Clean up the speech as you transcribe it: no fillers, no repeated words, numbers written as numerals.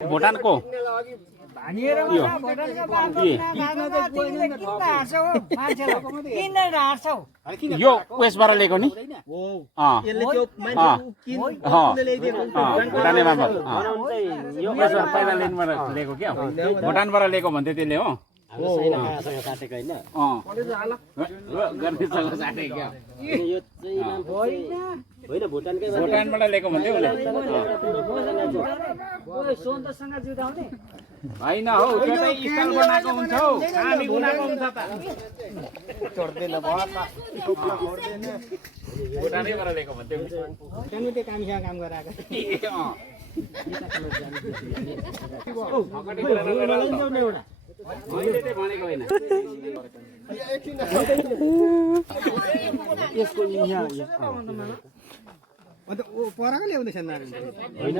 भुटानको यो उयसबाट लिएको नि भुटाने मामल यो उयसबाट पहिला लेनबाट लिएको क्या भुटानबाट लिएको भन्थे त्यसले हो भुटानबाट लिएको भन्थ्यो होइन हौ त्यो त स्टाइल बनाएको हुन्छ हौ हामी बनाएको हुन्छ त भुटानैबाट लिएको भन्थ्यो त्यो कामसँग काम गराएको मैले भनेको होइन यसको यहाँ अन्त पराको ल्याउँदैछ नारायण होइन